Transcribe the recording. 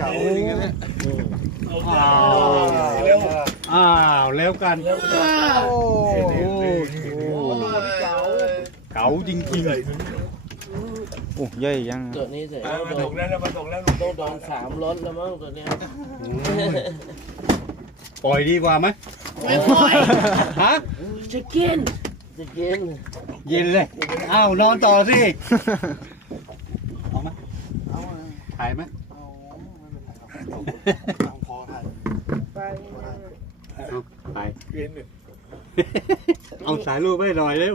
เก่าอย่างเงี้ย อ้าวแล้วกัน โอ้ เก๋าจริงๆเลย โอ้ใหญ่ยัง ตัวนี้เสร็จแล้ว มาตกแล้วมาตกแล้ว ต้องโดน3 รถแล้วมั้งตัวเนี้ย ปล่อยดีกว่าไหม ไม่ปล่อย ฮะ จะกิน เย็นเลยอ้าวนอนต่อสิเอาไหมถ่ายไหม พอถ่าย เอาถ่าย เวียนหนึ่ง เอาสายรูปให้หน่อยเร็ว